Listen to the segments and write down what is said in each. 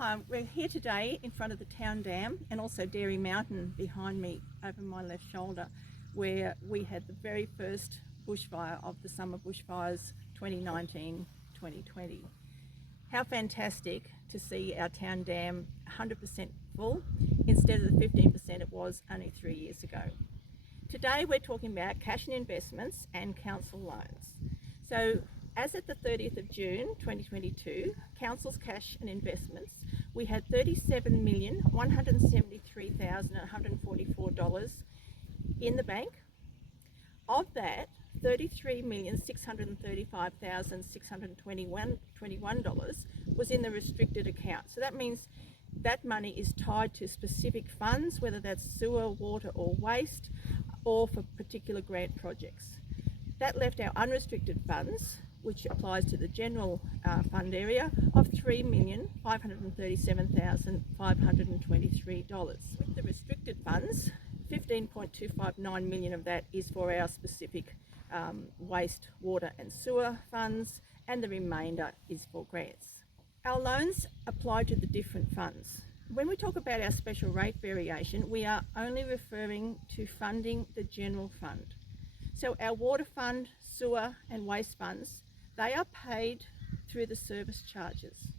Hi, we're here today in front of the town dam and also Dairy Mountain behind me over my left shoulder, where we had the very first bushfire of the summer bushfires 2019-2020. How fantastic to see our town dam 100% full instead of the 15% it was only 3 years ago. Today we're talking about cash and investments and council loans. So as at the 30th of June 2022, council's cash and investments, we had $37,173,144 in the bank. Of that, $33,635,621 was in the restricted account. So that means that money is tied to specific funds, whether that's sewer, water or waste, or for particular grant projects. That left our unrestricted funds, which applies to the general fund area, of $3,537,523. With the restricted funds, $15.259 million of that is for our specific waste, water and sewer funds, and the remainder is for grants. Our loans apply to the different funds. When we talk about our special rate variation, we are only referring to funding the general fund. So our water fund, sewer and waste funds, they are paid through the service charges.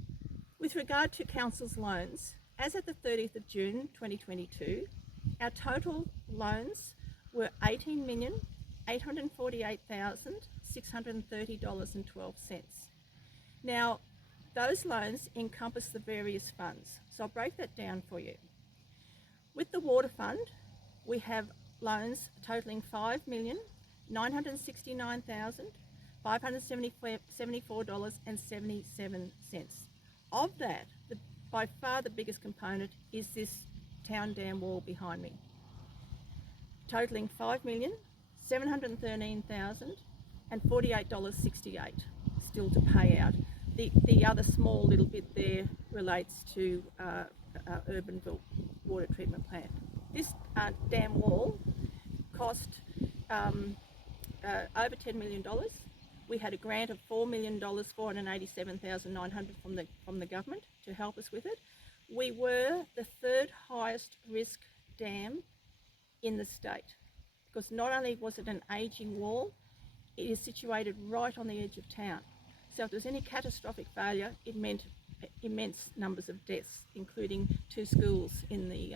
With regard to council's loans, as at the 30th of June 2022, our total loans were $18,848,630.12. Now, those loans encompass the various funds, so I'll break that down for you. With the water fund, we have loans totaling $5,969,574.77. Of that, by far the biggest component is this town dam wall behind me, totaling $5,713,048.68 still to pay out. The other small little bit there relates to Urbanville water treatment plant. This dam wall cost over $10 million. We had a grant of $4 million, $487,900 from the government to help us with it. We were the third highest risk dam in the state, because not only was it an ageing wall, it is situated right on the edge of town. So if there was any catastrophic failure, it meant immense numbers of deaths, including 2 schools in the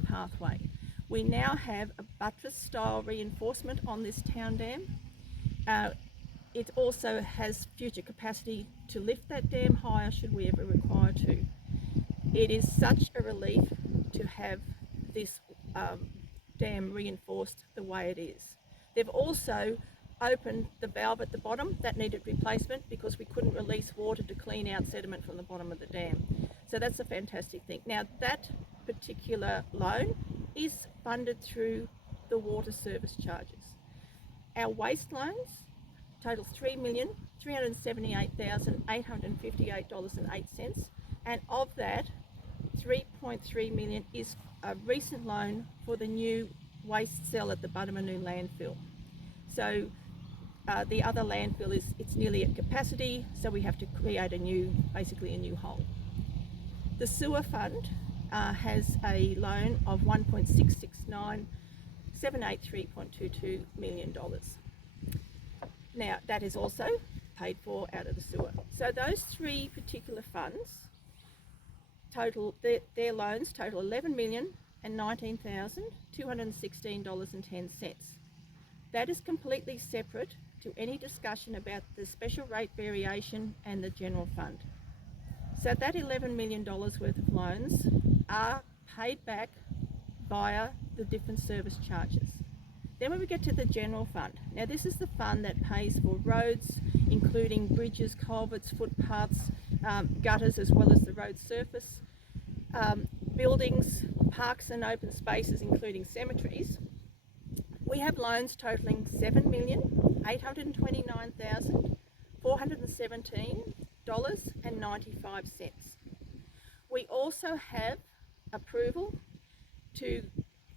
pathway. We now have a buttress-style reinforcement on this town dam. It also has future capacity to lift that dam higher should we ever require to. It is such a relief to have this dam reinforced the way it is. They've also opened the valve at the bottom that needed replacement because we couldn't release water to clean out sediment from the bottom of the dam. So that's a fantastic thing. Now that particular loan is funded through the water service charges. Our waste loans totals $3,378,858.08, and of that, $3.3 million is a recent loan for the new waste cell at the Buttermanoo landfill. So the other landfill it's nearly at capacity, so we have to create basically a new hole. The sewer fund has a loan of $1.669,783.22 million. Now that is also paid for out of the sewer. So those 3 particular funds total, their loans total $11,019,216.10. That is completely separate to any discussion about the special rate variation and the general fund. So that $11 million worth of loans are paid back via the different service charges. Then when we get to the general fund, now this is the fund that pays for roads, including bridges, culverts, footpaths, gutters, as well as the road surface, buildings, parks and open spaces, including cemeteries. We have loans totaling $7,829,417.95. We also have approval to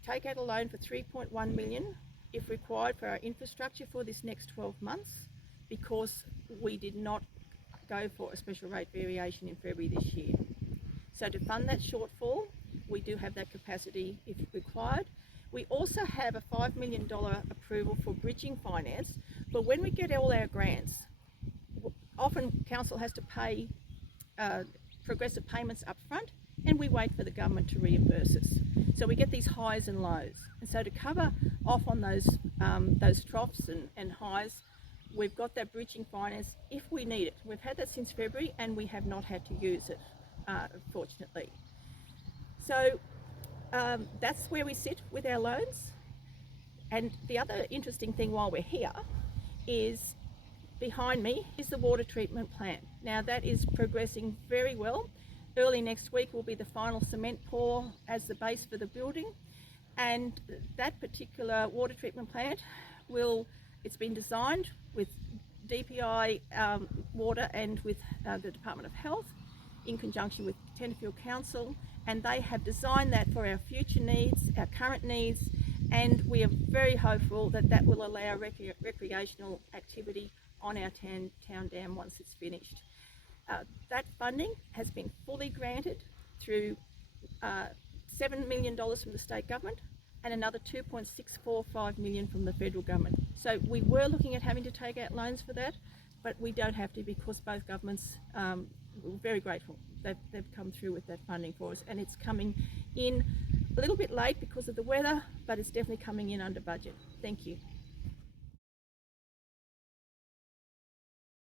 take out a loan for $3.1 million if required for our infrastructure for this next 12 months, because we did not go for a special rate variation in February this year. So to fund that shortfall, we do have that capacity if required. We also have a $5 million approval for bridging finance, but when we get all our grants, often council has to pay progressive payments up front, and we wait for the government to reimburse us. So we get these highs and lows. And so to cover off on those troughs and highs, we've got that bridging finance if we need it. We've had that since February and we have not had to use it, fortunately. So that's where we sit with our loans. And the other interesting thing while we're here is behind me is the water treatment plant. Now that is progressing very well. Early next week will be the final cement pour as the base for the building, and that particular water treatment plant it's been designed with DPI water and with the Department of Health in conjunction with Tenterfield Council, and they have designed that for our future needs, our current needs, and we are very hopeful that that will allow recreational activity on our town dam once it's finished. That funding has been fully granted through $7 million from the state government and another $2.645 million from the federal government. So we were looking at having to take out loans for that, but we don't have to because both governments we're very grateful. They've come through with that funding for us, and it's coming in a little bit late because of the weather, but it's definitely coming in under budget. Thank you.